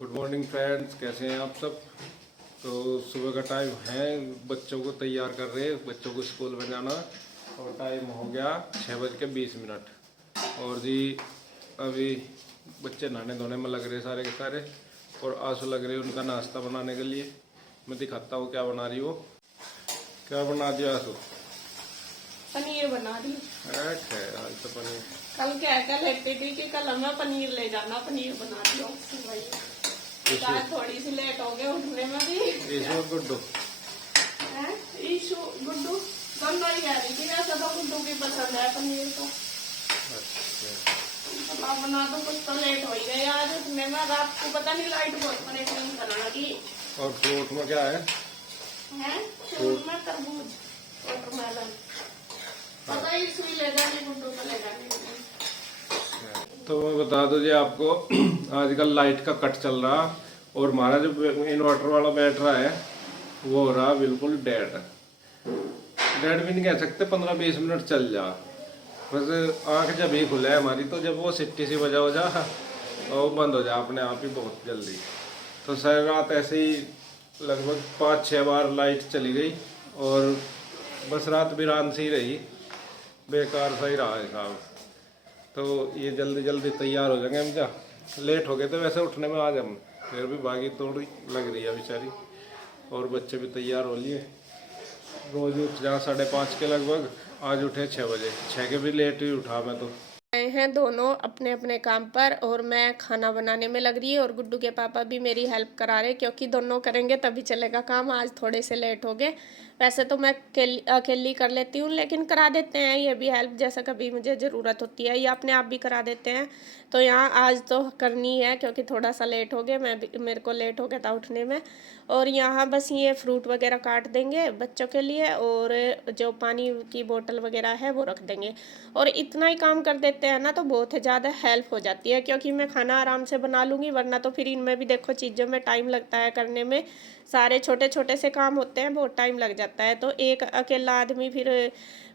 Good morning friends, कैसे हैं आप सब। तो सुबह का टाइम है, बच्चों को तैयार कर रहे हैं, बच्चों को स्कूल में जाना। और टाइम हो गया 6:20। और जी अभी बच्चे नहाने धोने में लग रहे सारे के सारे। और आंसू लग रहे उनका नाश्ता बनाने के लिए। मैं दिखाता हूँ क्या बना रही हो। क्या बना दिया आंसू? पनीर बना दी। है आज तो पनीर। कल क्या लेते थे कि कल हमें पनीर ले जाना, पनीर बना दिया भाई। थोड़ी सी लेट हो गए उठने में भी। ईशु गुड्डू ईशु गुड्डू दोनों ही कह रही थी, ऐसा तो गुड्डू की पसंद है पनीर तो। अच्छा बना दो, कुछ तो लेट हो ही गए आज उठने में। रात को पता नहीं लाइट बहुत परेशान करना की। और फ्रूट में क्या है? फ्रूट में तरबूज, वाटरमेलन। पता ही सुई ले जाने, गुड्डू को ले जाने। तो मैं बता दूं जी आपको, आजकल लाइट का कट चल रहा और हमारा जो इन्वर्टर वाला बैटरा है वो हो रहा बिल्कुल डेड। डेड भी नहीं कह सकते, 15-20 मिनट चल जा बस। आँख जब ही खुले है हमारी, तो जब वो सिट्टी सी वजह हो जा और वो बंद हो जा अपने आप ही बहुत जल्दी। तो सारी रात ऐसे ही लगभग 5-6 बार लाइट चली गई और बस रात वीरान सी रही, बेकार सा ही रहा है साहब। तो ये जल्दी जल्दी तैयार हो जाएंगे हम। क्या लेट हो गए थे वैसे उठने में आज हम, फिर भी भागी थोड़ी लग रही है बेचारी। और बच्चे भी तैयार हो लिए। रोज उठ जा 5:30 के लगभग, आज उठे 6 बजे। 6 के भी लेट ही उठा मैं तो। गए हैं दोनों अपने अपने काम पर और मैं खाना बनाने में लग रही है और गुड्डू के पापा भी मेरी हेल्प करा रहे, क्योंकि दोनों करेंगे तभी चलेगा काम। आज थोड़े से लेट हो गए। वैसे तो मैं अकेली कर लेती हूँ, लेकिन करा देते हैं ये भी हेल्प, जैसा कभी मुझे ज़रूरत होती है, ये अपने आप भी करा देते हैं। तो यहाँ आज तो करनी है क्योंकि थोड़ा सा लेट हो गया, मेरे को लेट हो गया था उठने में। और यहाँ बस ये फ्रूट वगैरह काट देंगे बच्चों के लिए, और जो पानी की बोतल वगैरह है वो रख देंगे। और इतना ही काम कर देते हैं ना तो बहुत ज़्यादा हेल्प हो जाती है, क्योंकि मैं खाना आराम से बना लूँगी। वरना तो फिर इनमें भी देखो चीज़ों में टाइम लगता है करने में, सारे छोटे छोटे से काम होते हैं, बहुत टाइम लग जाता है। तो एक अकेला आदमी फिर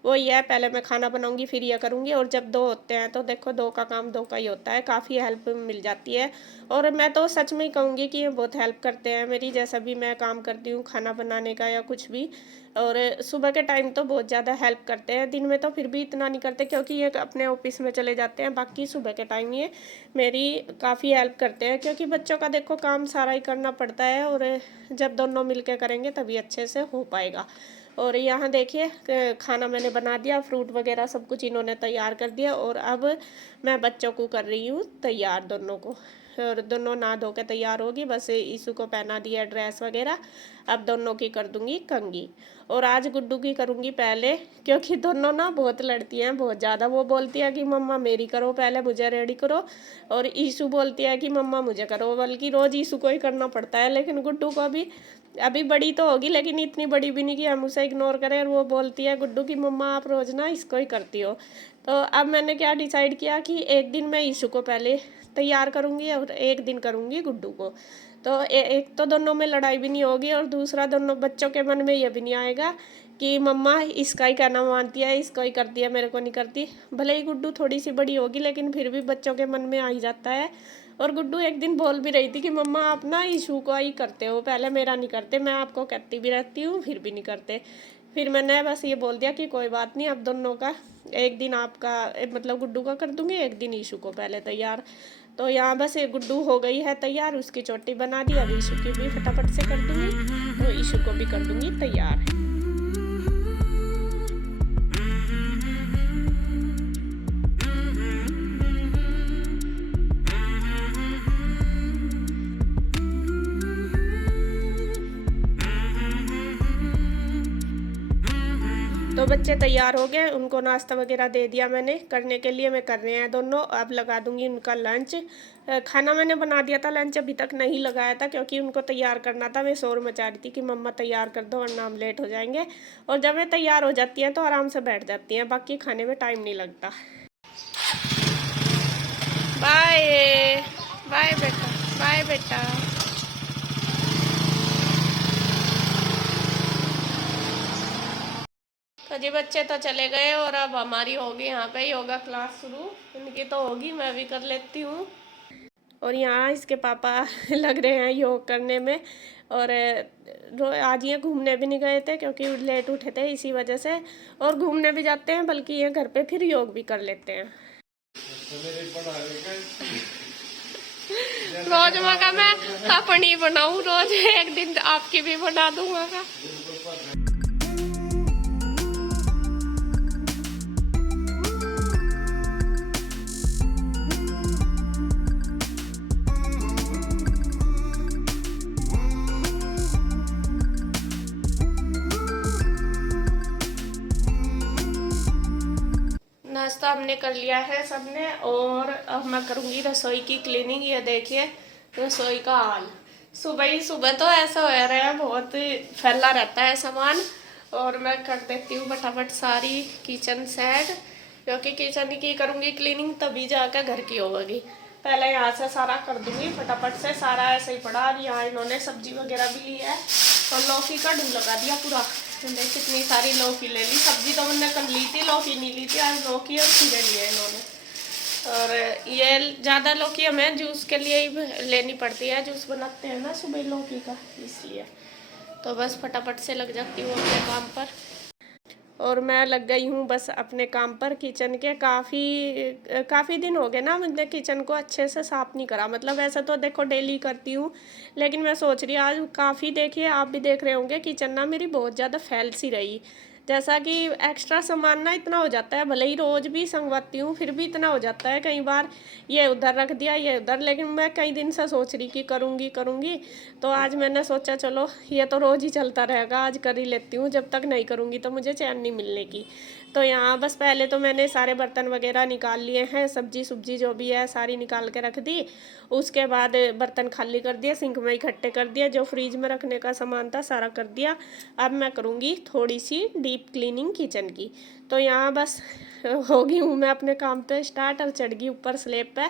वही है, पहले मैं खाना बनाऊंगी फिर ये करूँगी। और जब दो होते हैं तो देखो दो का काम दो का ही होता है, काफ़ी हेल्प मिल जाती है। और मैं तो सच में ही कहूँगी कि ये बहुत हेल्प करते हैं मेरी, जैसा भी मैं काम करती हूँ खाना बनाने का या कुछ भी। और सुबह के टाइम तो बहुत ज़्यादा हेल्प करते हैं, दिन में तो फिर भी इतना नहीं करते क्योंकि ये अपने ऑफिस में चले जाते हैं। बाकी सुबह के टाइम ये मेरी काफ़ी हेल्प करते हैं, क्योंकि बच्चों का देखो काम सारा ही करना पड़ता है, और जब दोनों मिलकर करेंगे तभी अच्छे से हो पाएगा। और यहाँ देखिए खाना मैंने बना दिया, फ्रूट वगैरह सब कुछ इन्होंने तैयार कर दिया। और अब मैं बच्चों को कर रही हूँ तैयार, दोनों को। और दोनों नहा धो के तैयार होगी, बस ईशु को पहना दिया ड्रेस वगैरह। अब दोनों की कर दूंगी कंघी। और आज गुड्डू की करूँगी पहले, क्योंकि दोनों ना बहुत लड़ती हैं बहुत ज़्यादा। वो बोलती है कि मम्मा मेरी करो पहले, मुझे रेडी करो। और ईशु बोलती है कि मम्मा मुझे करो, बल्कि रोज़ ईशु को ही करना पड़ता है। लेकिन गुड्डू को अभी बड़ी तो होगी, लेकिन इतनी बड़ी भी नहीं कि हम उसे इग्नोर करें। और वो बोलती है गुड्डू की मम्मा आप रोज़ ना इसको ही करती हो। तो अब मैंने क्या डिसाइड किया कि एक दिन मैं ईशु को पहले तैयार करूँगी और एक दिन करूँगी गुड्डू को। तो एक तो दोनों में लड़ाई भी नहीं होगी, और दूसरा दोनों बच्चों के मन में ये भी नहीं आएगा कि मम्मा इसका ही कहना मानती है, इसको ही करती है, मेरे को नहीं करती। भले ही गुड्डू थोड़ी सी बड़ी होगी, लेकिन फिर भी बच्चों के मन में आ ही जाता है। और गुड्डू एक दिन बोल भी रही थी कि मम्मा आप ना ईशु को ही करते हो पहले, मेरा नहीं करते। मैं आपको कहती भी रहती हूँ फिर भी नहीं करते। फिर मैंने बस ये बोल दिया कि कोई बात नहीं, अब दोनों का एक दिन आपका मतलब गुड्डू का कर दूंगी, एक दिन ईशु को पहले तैयार। तो यहाँ बस ये गुड्डू हो गई है तैयार, उसकी चोटी बना दी। अब ईशु की भी फटाफट से कर दूंगी, तो ईशु को भी कर दूंगी तैयार। तो बच्चे तैयार हो गए, उनको नाश्ता वगैरह दे दिया मैंने करने के लिए। मैं कर रहे हैं दोनों, अब लगा दूंगी उनका लंच। खाना मैंने बना दिया था, लंच अभी तक नहीं लगाया था क्योंकि उनको तैयार करना था। मैं शोर मचा रही थी कि मम्मा तैयार कर दो वरना हम लेट हो जाएंगे। और जब वे तैयार हो जाती हैं तो आराम से बैठ जाती हैं, बाकी खाने में टाइम नहीं लगता। बाय बाय बेटा, बाय बेटा। तो जी बच्चे तो चले गए और अब हमारी होगी यहाँ पे योगा क्लास शुरू। इनकी तो होगी, मैं भी कर लेती हूँ। और यहाँ इसके पापा लग रहे हैं योग करने में। और आज ये घूमने भी नहीं गए थे क्योंकि लेट उठे थे इसी वजह से, और घूमने भी जाते हैं बल्कि ये घर पे फिर योग भी कर लेते हैं। रोज मगा मैं अपनी बनाऊं, रोज एक दिन आपकी भी बना दूंगा। नाश्ता हमने कर लिया है सबने, और अब मैं करूँगी रसोई की क्लीनिंग। ये देखिए रसोई का हाल, सुबह तो ऐसा हो रहा है, बहुत फैला रहता है सामान। और मैं कर देती हूँ फटाफट सारी किचन सेट, क्योंकि किचन की करूँगी क्लीनिंग तभी जाकर घर की होगी। पहले यहाँ से सारा कर दूँगी फटाफट से, सारा ऐसे ही पड़ा। यहाँ इन्होंने सब्जी वगैरह भी ली है, और लौकी का ढूंढ लगा दिया पूरा। कितनी सारी लौकी ले ली, सब्जी तो मैंने कल ली थी, लौकी नहीं ली थी। आज लौकी और खीरे लिए इन्होंने। और ये ज़्यादा लौकी हमें जूस के लिए ही लेनी पड़ती है, जूस बनाते हैं ना सुबह लौकी का, इसलिए। तो बस फटाफट से लग जाती हूँ अपने काम पर। और मैं लग गई हूँ बस अपने काम पर किचन के। काफ़ी दिन हो गए ना मैंने किचन को अच्छे से साफ़ नहीं करा। मतलब ऐसा तो देखो डेली करती हूँ, लेकिन मैं सोच रही आज काफ़ी, देखिए आप भी देख रहे होंगे किचन ना मेरी बहुत ज़्यादा फैल सी रही। जैसा कि एक्स्ट्रा सामान ना इतना हो जाता है, भले ही रोज़ भी संगवाती हूँ फिर भी इतना हो जाता है। कई बार ये उधर रख दिया, ये उधर, लेकिन मैं कई दिन से सोच रही कि करूँगी। तो आज मैंने सोचा चलो ये तो रोज़ ही चलता रहेगा, आज कर ही लेती हूँ। जब तक नहीं करूँगी तो मुझे चैन नहीं मिलने की। तो यहाँ बस पहले तो मैंने सारे बर्तन वगैरह निकाल लिए हैं, सब्जी जो भी है सारी निकाल के रख दी। उसके बाद बर्तन खाली कर दिए, सिंक में इकट्ठे कर दिए, जो फ्रिज में रखने का सामान था सारा कर दिया। अब मैं करूँगी थोड़ी सी डीप क्लीनिंग किचन की। तो यहाँ बस होगी हूँ मैं अपने काम पे स्टार्ट, और चढ़ गई ऊपर स्लैब पे।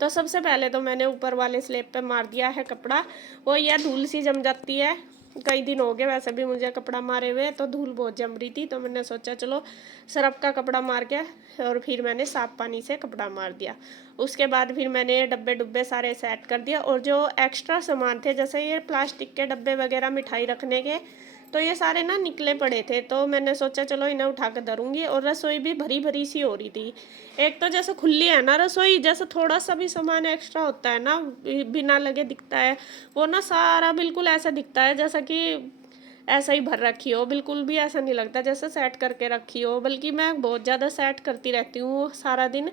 तो सबसे पहले तो मैंने ऊपर वाले स्लैब पे मार दिया है कपड़ा। वो यह धूल सी जम जाती है, कई दिन हो गए वैसे भी मुझे कपड़ा मारे हुए, तो धूल बहुत जम रही थी। तो मैंने सोचा चलो सरफ का कपड़ा मार के, और फिर मैंने साफ पानी से कपड़ा मार दिया। उसके बाद फिर मैंने डब्बे डुब्बे सारे सेट कर दिया। और जो एक्स्ट्रा सामान थे, जैसे ये प्लास्टिक के डब्बे वगैरह मिठाई रखने के, तो ये सारे ना निकले पड़े थे। तो मैंने सोचा चलो इन्हें उठा कर धरूँगी। और रसोई भी भरी भरी सी हो रही थी। एक तो जैसे खुली है ना रसोई, जैसे थोड़ा सा भी सामान एक्स्ट्रा होता है ना बिना लगे दिखता है, वो ना सारा बिल्कुल ऐसा दिखता है जैसा कि ऐसा ही भर रखी हो। बिल्कुल भी ऐसा नहीं लगता जैसे सेट करके रखी हो, बल्कि मैं बहुत ज़्यादा सेट करती रहती हूँ सारा दिन।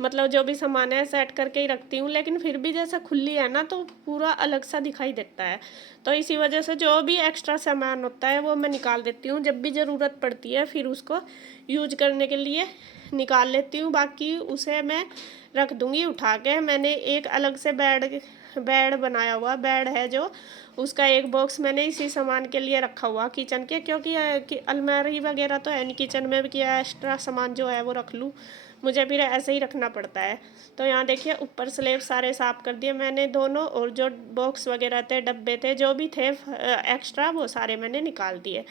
मतलब जो भी सामान है सेट करके ही रखती हूँ, लेकिन फिर भी जैसे खुली है ना तो पूरा अलग सा दिखाई देता है। तो इसी वजह से जो भी एक्स्ट्रा सामान होता है वो मैं निकाल देती हूँ। जब भी ज़रूरत पड़ती है फिर उसको यूज करने के लिए निकाल लेती हूँ, बाकी उसे मैं रख दूँगी उठा के। मैंने एक अलग से बेड बनाया हुआ बेड है, जो उसका एक बॉक्स मैंने इसी सामान के लिए रखा हुआ किचन के, क्योंकि अलमारी वगैरह तो है नहीं किचन में कि एक्स्ट्रा सामान जो है वो रख लूँ, मुझे फिर ऐसे ही रखना पड़ता है। तो यहाँ देखिए ऊपर स्लैब सारे साफ़ कर दिए मैंने दोनों, और जो बॉक्स वगैरह थे डब्बे थे जो भी थे एक्स्ट्रा, वो सारे मैंने निकाल दिए।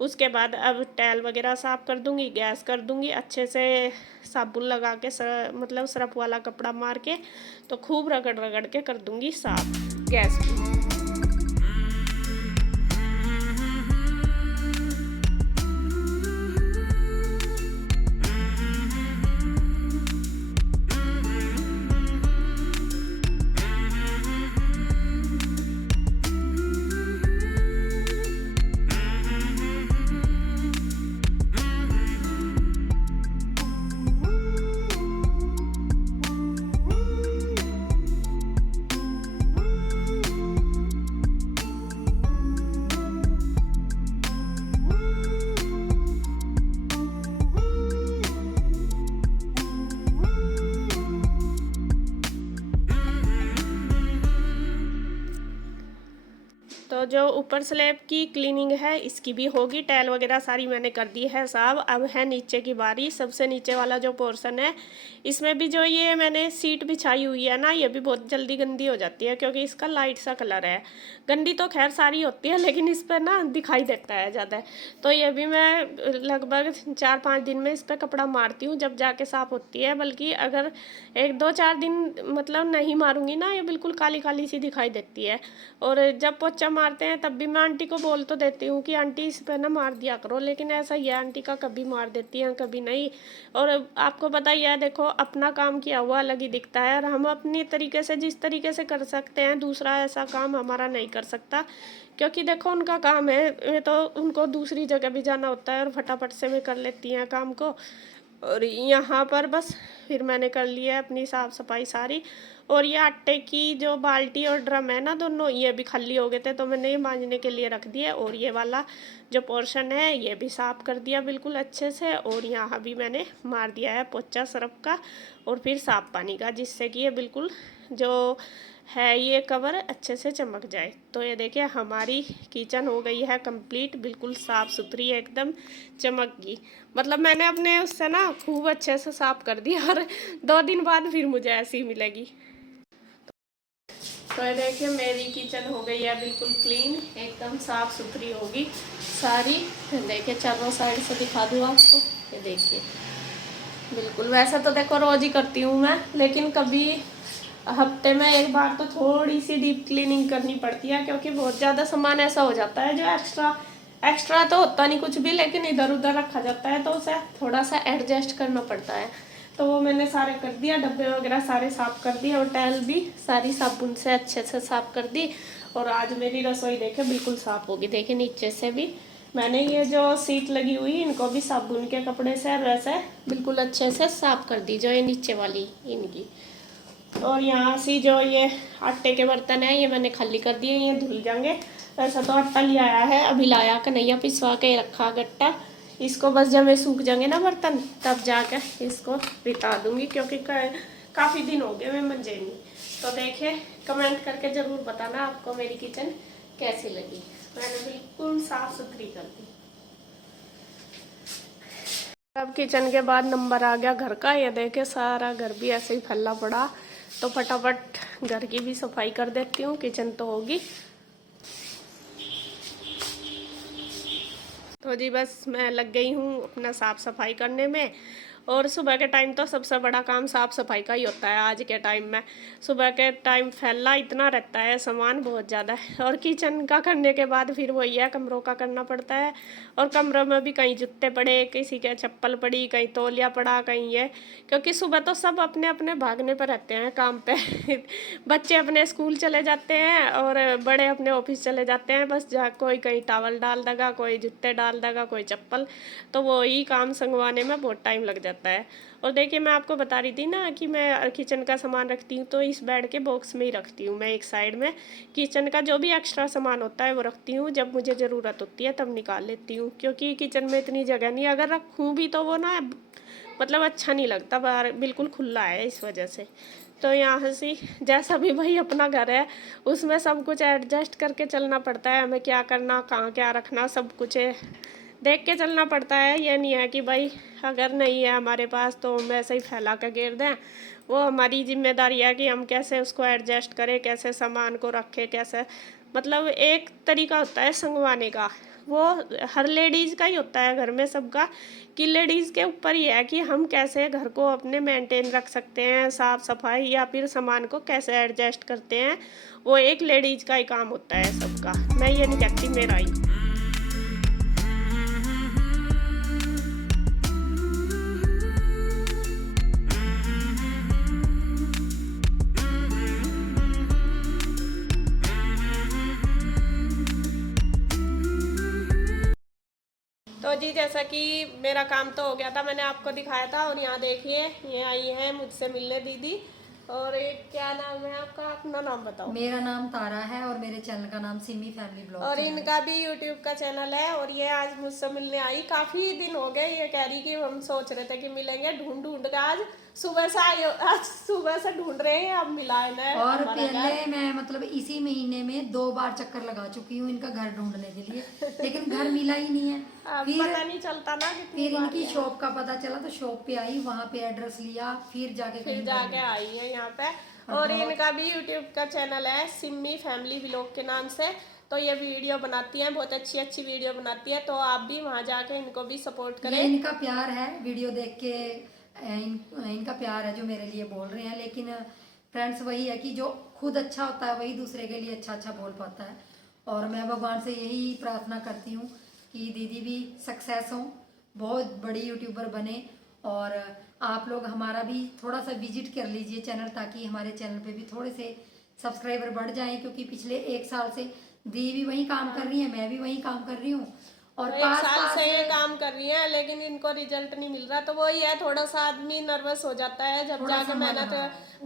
उसके बाद अब टाइल वगैरह साफ़ कर दूँगी, गैस कर दूँगी अच्छे से साबुन लगा के, मतलब सरफ वाला कपड़ा मार के, तो खूब रगड़ रगड़ के कर दूँगी साफ़ गैस की। तो जो ऊपर स्लैब की क्लीनिंग है इसकी भी होगी, टाइल वगैरह सारी मैंने कर दी है साहब। अब है नीचे की बारी। सबसे नीचे वाला जो पोर्शन है इसमें भी जो ये मैंने सीट बिछाई हुई है ना, ये भी बहुत जल्दी गंदी हो जाती है क्योंकि इसका लाइट सा कलर है। गंदी तो खैर सारी होती है लेकिन इस पर ना दिखाई देता है ज़्यादा। तो ये भी मैं लगभग 4-5 दिन में इस पर कपड़ा मारती हूँ जब जाके साफ़ होती है। बल्कि अगर 1-2-4 दिन मतलब नहीं मारूंगी ना, ये बिल्कुल काली काली सी दिखाई देती है। और जब पोछा मारते हैं तब भी मैं आंटी को बोल तो देती हूँ कि आंटी इस पर ना मार दिया करो, लेकिन ऐसा ही है आंटी का, कभी मार देती हैं कभी नहीं। और आपको पता ही है, देखो अपना काम किया हुआ अलग ही दिखता है, और हम अपनी तरीके से जिस तरीके से कर सकते हैं दूसरा ऐसा काम हमारा नहीं कर सकता। क्योंकि देखो उनका काम है, ये तो उनको दूसरी जगह भी जाना होता है और फटाफट से वे कर लेती हैं काम को। और यहाँ पर बस फिर मैंने कर लिया है अपनी साफ़ सफाई सारी। और ये आटे की जो बाल्टी और ड्रम है ना, दोनों ये भी खाली हो गए थे तो मैंने ये मांजने के लिए रख दिया। और ये वाला जो पोर्शन है ये भी साफ़ कर दिया बिल्कुल अच्छे से। और यहाँ भी मैंने मार दिया है पोछा सर्फ का और फिर साफ़ पानी का, जिससे कि ये बिल्कुल जो है ये कवर अच्छे से चमक जाए। तो ये देखिए हमारी किचन हो गई है कंप्लीट, बिल्कुल साफ़ सुथरी एकदम चमक गई। मतलब मैंने अपने उससे ना खूब अच्छे से साफ़ कर दिया और 2 दिन बाद फिर मुझे ऐसी मिलेगी। तो ये देखिए मेरी किचन हो गई है बिल्कुल क्लीन, एकदम साफ़ सुथरी होगी सारी। देखिए चारों साइड से दिखा दूँ आपको, ये देखिए बिल्कुल। वैसे तो देखो रोज़ ही करती हूँ मैं, लेकिन कभी हफ्ते में एक बार तो थोड़ी सी डीप क्लीनिंग करनी पड़ती है, क्योंकि बहुत ज़्यादा सामान ऐसा हो जाता है जो एक्स्ट्रा तो होता नहीं कुछ भी, लेकिन इधर उधर रखा जाता है तो उसे थोड़ा सा एडजस्ट करना पड़ता है। तो वो मैंने सारे कर दिया, डब्बे वगैरह सारे साफ़ कर दिए और टाइल भी सारी साबुन से अच्छे से साफ़ कर दी। और आज मेरी रसोई देखे बिल्कुल साफ़ होगी। देखिए नीचे से भी मैंने ये जो सीट लगी हुई इनको भी साबुन के कपड़े से वैसे बिल्कुल अच्छे से साफ़ कर दी, जो ये नीचे वाली इनकी। और यहाँ से जो ये आटे के बर्तन है ये मैंने खाली कर दिए, ये धुल जाएंगे। वैसा तो आटा लिया आया है, अभी लाया कन्हैया पिसवा के रखा गट्टा। इसको बस जब मैं सूख जाएंगे ना बर्तन तब जाकर इसको बिता दूंगी, क्योंकि काफ़ी दिन हो गए मैं मंजे नहीं। तो देखिए कमेंट करके ज़रूर बताना आपको मेरी किचन कैसी लगी। मैंने बिल्कुल साफ़ सुथरी कर दी। अब किचन के बाद नंबर आ गया घर का। ये देखे सारा घर भी ऐसे ही फैला पड़ा, तो फटाफट घर की भी सफाई कर देती हूँ, किचन तो होगी। तो जी बस मैं लग गई हूँ अपना साफ़ सफाई करने में। और सुबह के टाइम तो सबसे बड़ा काम साफ़ सफाई का ही होता है। आज के टाइम में सुबह के टाइम फैला इतना रहता है सामान बहुत ज़्यादा है। और किचन का करने के बाद फिर वही है, कमरों का करना पड़ता है। और कमरों में भी कहीं जूते पड़े, किसी के चप्पल पड़ी, कहीं तौलिया पड़ा, कहीं ये, क्योंकि सुबह तो सब अपने अपने भागने पर रहते हैं काम पे बच्चे अपने स्कूल चले जाते हैं और बड़े अपने ऑफिस चले जाते हैं। बस जहाँ कोई कहीं टावल डाल देगा, कोई जूते डाल देगा, कोई चप्पल, तो वही काम संगवाने में बहुत टाइम लग जाता है। और देखिए मैं आपको बता रही थी ना कि मैं किचन का सामान रखती हूँ, तो इस बेड के बॉक्स में ही रखती हूँ मैं। एक साइड में किचन का जो भी एक्स्ट्रा सामान होता है वो रखती हूँ, जब मुझे ज़रूरत होती है तब निकाल लेती हूँ, क्योंकि किचन में इतनी जगह नहीं, अगर रखूँ भी तो वो ना मतलब अच्छा नहीं लगता, बाहर बिल्कुल खुला है इस वजह से। तो यहाँ से जैसा भी भाई अपना घर है उसमें सब कुछ एडजस्ट करके चलना पड़ता है, हमें क्या करना, कहाँ क्या रखना, सब कुछ देख के चलना पड़ता है। ये नहीं है कि भाई अगर नहीं है हमारे पास तो हम ऐसे ही फैला कर गिर दें। वो हमारी जिम्मेदारी है कि हम कैसे उसको एडजस्ट करें, कैसे सामान को रखें, कैसे, मतलब एक तरीका होता है संगवाने का, वो हर लेडीज़ का ही होता है घर में सबका, कि लेडीज़ के ऊपर ही है कि हम कैसे घर को अपने मेंटेन रख सकते हैं, साफ़ सफाई, या फिर सामान को कैसे एडजस्ट करते हैं। वो एक लेडीज़ का ही काम होता है सबका, मैं ये नहीं कहती मेरा ही। तो जी जैसा कि मेरा काम तो हो गया था, मैंने आपको दिखाया था। और यहाँ देखिए ये आई है मुझसे मिलने दीदी। और एक क्या नाम है आपका, अपना नाम बताओ। मेरा नाम तारा है और मेरे चैनल का नाम सिमी फैमिली ब्लॉग और इनका भी यूट्यूब का चैनल है। और ये आज मुझसे मिलने आई, काफ़ी दिन हो गए, ये कह रही कि हम सोच रहे थे कि मिलेंगे, ढूंढ ढूंढ के आज सुबह से आए आज सुबह से ढूंढ रहे हैं, अब मिला है ना और हमारा घर। पहले मैं मतलब इसी महीने में 2 बार चक्कर लगा चुकी हूँ इनका घर ढूंढने के लिए, लेकिन घर मिला ही नहीं है। अब फिर पता नहीं चलता ना कितनी फिर बार इनकी गए। शॉप का पता चला तो शॉप पे आई, वहाँ पे एड्रेस लिया, फिर जाके फिर कहीं जाके आई है यहाँ पे। और इनका भी यूट्यूब का चैनल है सिमी फैमिली व्लॉग के नाम से, तो ये वीडियो बनाती हैं, बहुत अच्छी अच्छी वीडियो बनाती है, तो आप भी वहाँ जाके इनको भी सपोर्ट ये करें। इनका प्यार है, वीडियो देख के इनका प्यार है जो मेरे लिए बोल रहे हैं। लेकिन फ्रेंड्स वही है कि जो खुद अच्छा होता है वही दूसरे के लिए अच्छा अच्छा बोल पाता है। और मैं भगवान से यही प्रार्थना करती हूँ कि दीदी भी सक्सेस हो, बहुत बड़ी यूट्यूबर बने, और आप लोग हमारा भी थोड़ा सा विजिट कर लीजिए चैनल, ताकि हमारे चैनल पे भी थोड़े से सब्सक्राइबर बढ़ जाएं, क्योंकि पिछले 1 साल से दी भी वही काम कर रही है, मैं भी वही काम कर रही हूँ, और 1 साल से ये काम कर रही है लेकिन इनको रिजल्ट नहीं मिल रहा। तो वही है, थोड़ा सा आदमी नर्वस हो जाता है जब थोड़ा जाके सा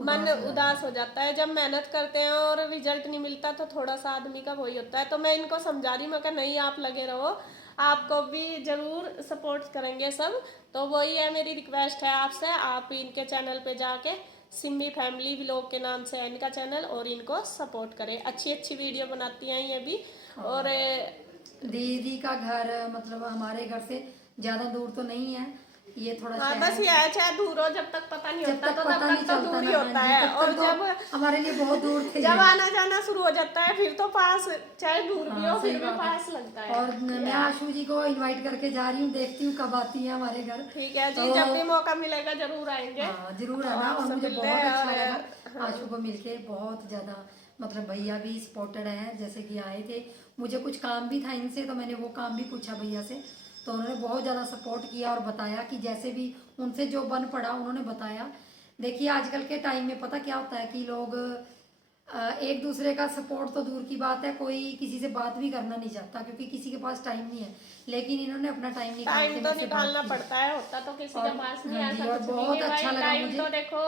मन उदास हो जाता है। जब मेहनत करते हैं और रिजल्ट नहीं मिलता तो थोड़ा सा आदमी का वही होता है। तो मैं इनको समझा रही, मैं कहा नहीं आप लगे रहो, आपको भी जरूर सपोर्ट करेंगे सब। तो वही है, मेरी रिक्वेस्ट है आपसे, आप इनके चैनल पे जाके सिमी फैमिली व्लॉग के नाम से है इनका चैनल, और इनको सपोर्ट करें। अच्छी अच्छी वीडियो बनाती हैं ये भी। और दीदी का घर मतलब हमारे घर से ज्यादा दूर तो नहीं है, ये थोड़ा हाँ, शहर बस ये है, चाहे दूर हो जब तक पता नहीं जब होता तक तो पता तब नहीं तक तो चलता दूर ही ना, होता हाँ जी, है। तब और तक तो जब हमारे लिए बहुत दूर थे जब ये। आना जाना शुरू हो जाता है फिर तो पास, चाहे दूर भी हो हाँ, फिर सही भी बात है। पास लगता है। और मैं आशु जी को इनवाइट करके जा रही हूँ, देखती हूँ कब आती है हमारे घर। ठीक है जी, तो जब भी मौका मिलेगा जरूर आएंगे। हाँ जरूर आना। और आपसे मुझे मिलने बहुत अच्छा और लगा आशु को मिलके, बहुत ज्यादा मतलब भैया भी सपोर्टेड है, जैसे कि आए थे, मुझे कुछ काम भी था इनसे तो मैंने वो काम भी पूछा भैया से, तो उन्होंने बहुत ज़्यादा सपोर्ट किया और बताया कि जैसे भी उनसे जो बन पड़ा उन्होंने बताया। देखिए आजकल के टाइम में पता क्या होता है कि लोग एक दूसरे का सपोर्ट तो दूर की बात है, कोई किसी से बात भी करना नहीं चाहता क्योंकि किसी के पास टाइम नहीं है, लेकिन इन्होंने अपना टाइम निकाल के टाइम तो मेरे से बात निकालना की। पड़ता है, होता तो किसी के पास नहीं, हाँ जी, ऐसा और कुछ भी बहुत नहीं अच्छा भाई। लगा टाइम मुझे। तो देखो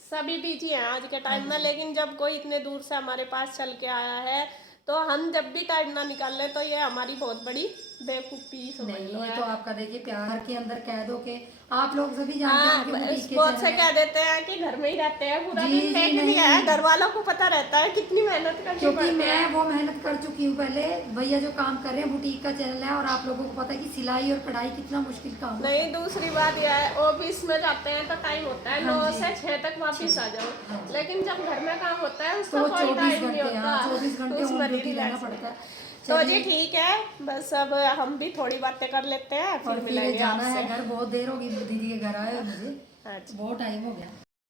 सभी बिजी हैं आज के टाइम में, लेकिन जब कोई इतने दूर से हमारे पास चल के आया है तो हम जब भी टाइम ना निकाल ले तो ये हमारी बहुत बड़ी बेवकूफी समझ नहीं, लो ये है। तो आपका देखिए प्यार के अंदर कह दो कि आप लोग सभी जानते हैं हाँ, उनके बुटीक के बहुत से चैनल कह है। देते हैं कि घर में ही रहते हैं पूरा जी, दिन, जी, लेकिन नहीं। ये है घर वालों को पता रहता है कितनी मेहनत करनी क्योंकि पड़ती मैं है। वो मेहनत कर चुकी हूँ पहले, भैया जो काम कर रहे हैं बुटीक का चैनल है, और आप लोगों को पता है कि सिलाई और कढ़ाई कितना मुश्किल काम है। नहीं, दूसरी बात यह है ऑफिस में जाते हैं तो टाइम होता है 9 से 6 तक वापिस आ जाओ, लेकिन जब घर में काम होता है उसका तो कोई 24 टाइम नहीं घंटे, हाँ, होता, 24 घंटे उसमें ऑन ड्यूटी नहीं रहना रह पड़ता है। सकते। तो जी ठीक है, बस अब हम भी थोड़ी बातें कर लेते हैं, और फिर फिर मिलेंगे जाना आपसे। है घर, बहुत देर होगी दीदी के घर आए हुए मुझे, अच्छा। बहुत टाइम हो गया।